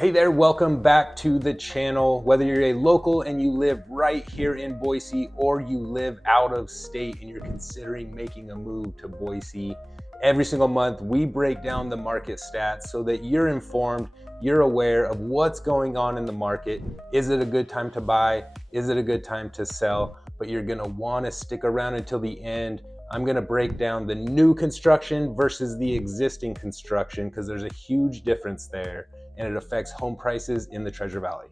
Hey there, welcome back to the channel. Whether you're a local and you live right here in Boise or you live out of state and you're considering making a move to Boise, every single month we break down the market stats so that you're informed, you're aware of what's going on in the market. Is it a good time to buy? Is it a good time to sell? But you're gonna wanna stick around until the end. I'm gonna break down the new construction versus the existing construction because there's a huge difference there, and it affects home prices in the Treasure Valley.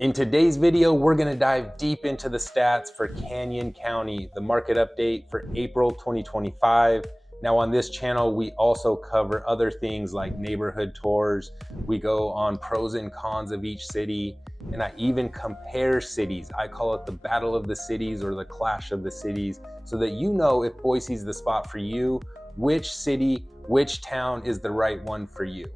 In today's video, we're gonna dive deep into the stats for Canyon County, the market update for April 2025. Now on this channel, we also cover other things like neighborhood tours. We go on pros and cons of each city, and I even compare cities. I call it the battle of the cities or the clash of the cities, so that you know if Boise's the spot for you, which city, which town is the right one for you.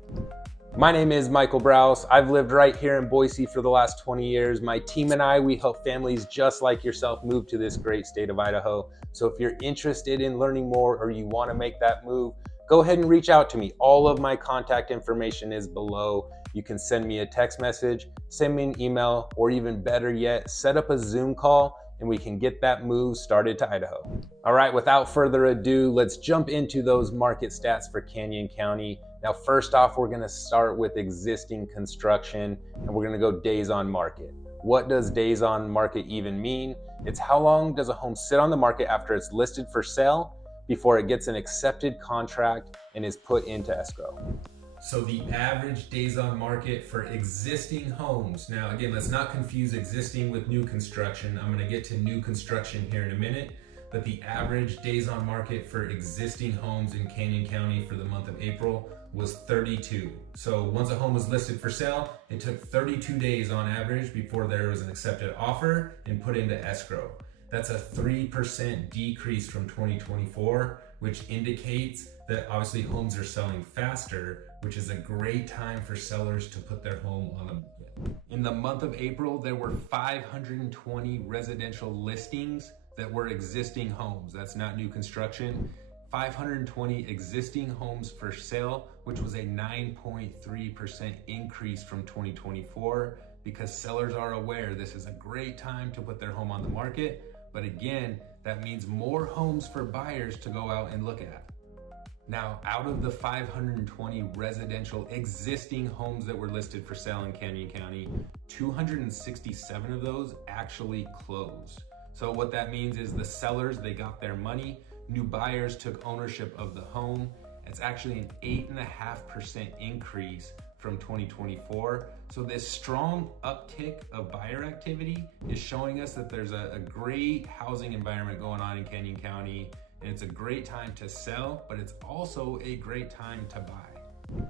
My name is Michael Browse. I've lived right here in Boise for the last 20 years. My team and I, we help families just like yourself move to this great state of Idaho. So if you're interested in learning more or you want to make that move, go ahead and reach out to me. All of my contact information is below. You can send me a text message, send me an email, or even better yet, set up a Zoom call and we can get that move started to Idaho. All right, without further ado, let's jump into those market stats for Canyon County. Now, first off, we're gonna start with existing construction and we're gonna go days on market. What does days on market even mean? It's how long does a home sit on the market after it's listed for sale before it gets an accepted contract and is put into escrow. So the average days on market for existing homes. Now again, let's not confuse existing with new construction. I'm gonna get to new construction here in a minute, but the average days on market for existing homes in Canyon County for the month of April was 32. So once a home was listed for sale, it took 32 days on average before there was an accepted offer and put into escrow. That's a 3% decrease from 2024, which indicates that obviously homes are selling faster, which is a great time for sellers to put their home on the market. In the month of April, there were 520 residential listings that were existing homes. That's not new construction. 520 existing homes for sale, which was a 9.3% increase from 2024, because sellers are aware this is a great time to put their home on the market. But again, that means more homes for buyers to go out and look at. Now, out of the 520 residential existing homes that were listed for sale in Canyon County, 267 of those actually closed. So what that means is the sellers, they got their money, new buyers took ownership of the home. It's actually an 8.5% increase from 2024. So this strong uptick of buyer activity is showing us that there's a great housing environment going on in Canyon County, and it's a great time to sell, but it's also a great time to buy.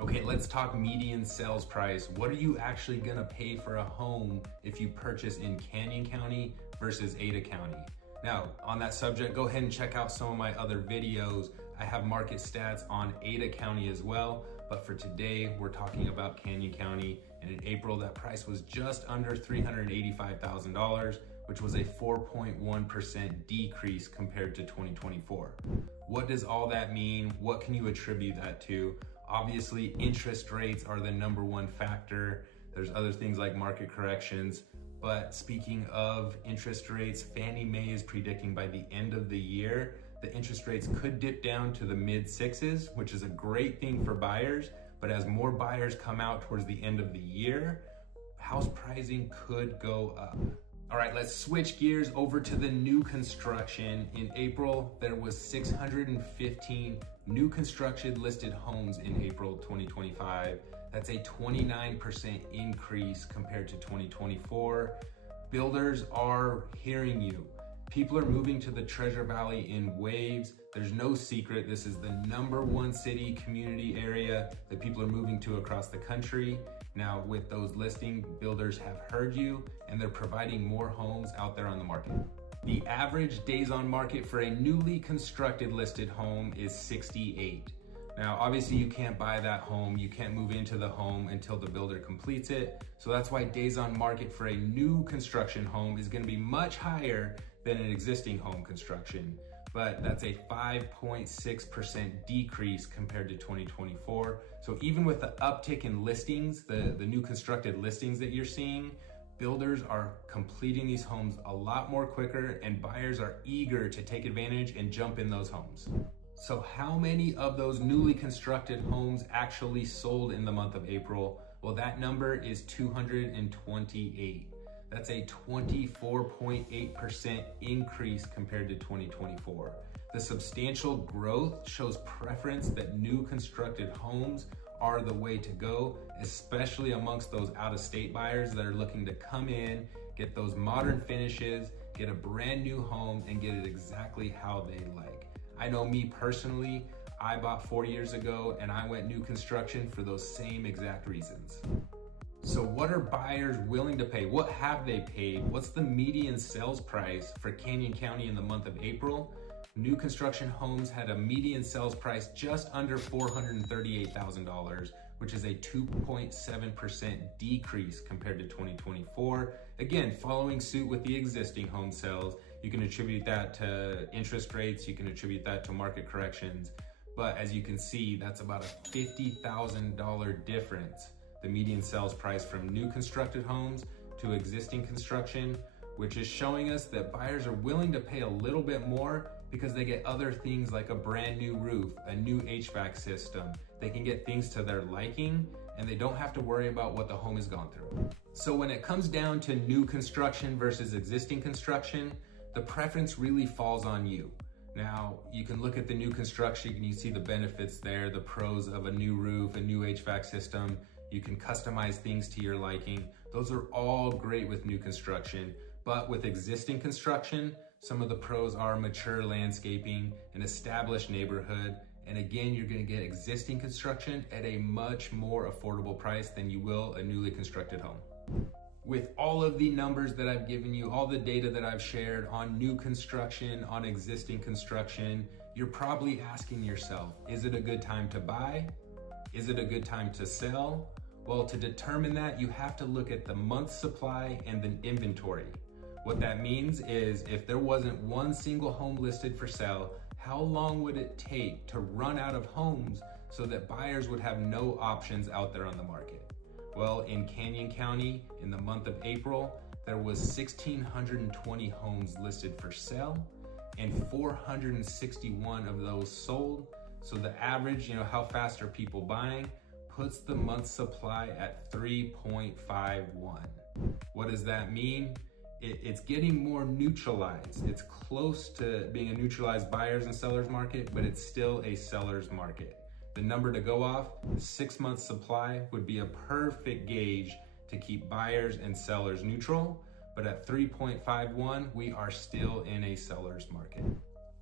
Okay, let's talk median sales price. What are you actually gonna pay for a home if you purchase in Canyon County versus Ada County? Now, on that subject, go ahead and check out some of my other videos. I have market stats on Ada County as well, but for today, we're talking about Canyon County. And in April, that price was just under $385,000, which was a 4.1% decrease compared to 2024. What does all that mean? What can you attribute that to? Obviously, interest rates are the number one factor. There's other things like market corrections. But speaking of interest rates, Fannie Mae is predicting by the end of the year, the interest rates could dip down to the mid sixes, which is a great thing for buyers. But as more buyers come out towards the end of the year, house pricing could go up. All right, let's switch gears over to the new construction. In April, there was 615 new construction listed homes in April 2025. That's a 29% increase compared to 2024. Builders are hearing you. People are moving to the Treasure Valley in waves. There's no secret, this is the #1 city community area that people are moving to across the country. Now, with those listings, builders have heard you and they're providing more homes out there on the market. The average days on market for a newly constructed listed home is 68. Now, obviously you can't buy that home, you can't move into the home until the builder completes it. So that's why days on market for a new construction home is gonna be much higher than an existing home construction, but that's a 5.6% decrease compared to 2024. So even with the uptick in listings, the new constructed listings that you're seeing, builders are completing these homes a lot more quicker, and buyers are eager to take advantage and jump in those homes. So how many of those newly constructed homes actually sold in the month of April? Well, that number is 228. That's a 24.8% increase compared to 2024. The substantial growth shows preference that new constructed homes are the way to go, especially amongst those out-of-state buyers that are looking to come in, get those modern finishes, get a brand new home, and get it exactly how they like. I know me personally, I bought 4 years ago and I went new construction for those same exact reasons. So what are buyers willing to pay? What have they paid? What's the median sales price for Canyon County in the month of April? New construction homes had a median sales price just under $438,000, which is a 2.7% decrease compared to 2024. Again, following suit with the existing home sales. You can attribute that to interest rates, you can attribute that to market corrections, but as you can see, that's about a $50,000 difference, the median sales price from new constructed homes to existing construction, which is showing us that buyers are willing to pay a little bit more because they get other things like a brand new roof, a new HVAC system. They can get things to their liking, and they don't have to worry about what the home has gone through. So when it comes down to new construction versus existing construction, the preference really falls on you. Now, you can look at the new construction and you see the benefits there, the pros of a new roof, a new HVAC system. You can customize things to your liking. Those are all great with new construction. But with existing construction, some of the pros are mature landscaping, an established neighborhood, and again, you're gonna get existing construction at a much more affordable price than you will a newly constructed home. With all of the numbers that I've given you, all the data that I've shared on new construction, on existing construction, you're probably asking yourself, is it a good time to buy? Is it a good time to sell? Well, to determine that, you have to look at the month supply and the inventory. What that means is if there wasn't one single home listed for sale, how long would it take to run out of homes so that buyers would have no options out there on the market? Well, in Canyon County, in the month of April, there was 1,620 homes listed for sale and 461 of those sold. So the average, how fast are people buying, puts the month supply at 3.51. What does that mean? It's getting more neutralized. It's close to being a neutralized buyers and sellers market, but it's still a seller's market. The number to go off, 6 months supply, would be a perfect gauge to keep buyers and sellers neutral, but at 3.51, we are still in a seller's market.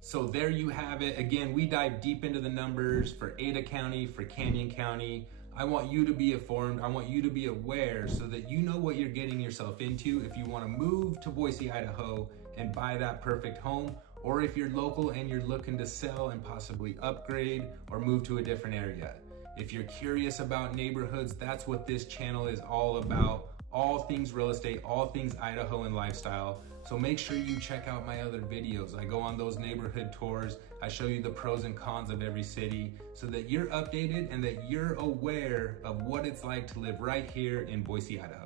So there you have it. Again, we dive deep into the numbers for Ada County, for Canyon County. I want you to be informed. I want you to be aware so that you know what you're getting yourself into if you want to move to Boise, Idaho and buy that perfect home, or if you're local and you're looking to sell and possibly upgrade or move to a different area. If you're curious about neighborhoods, that's what this channel is all about. All things real estate, all things Idaho and lifestyle. So make sure you check out my other videos. I go on those neighborhood tours. I show you the pros and cons of every city so that you're updated and that you're aware of what it's like to live right here in Boise, Idaho.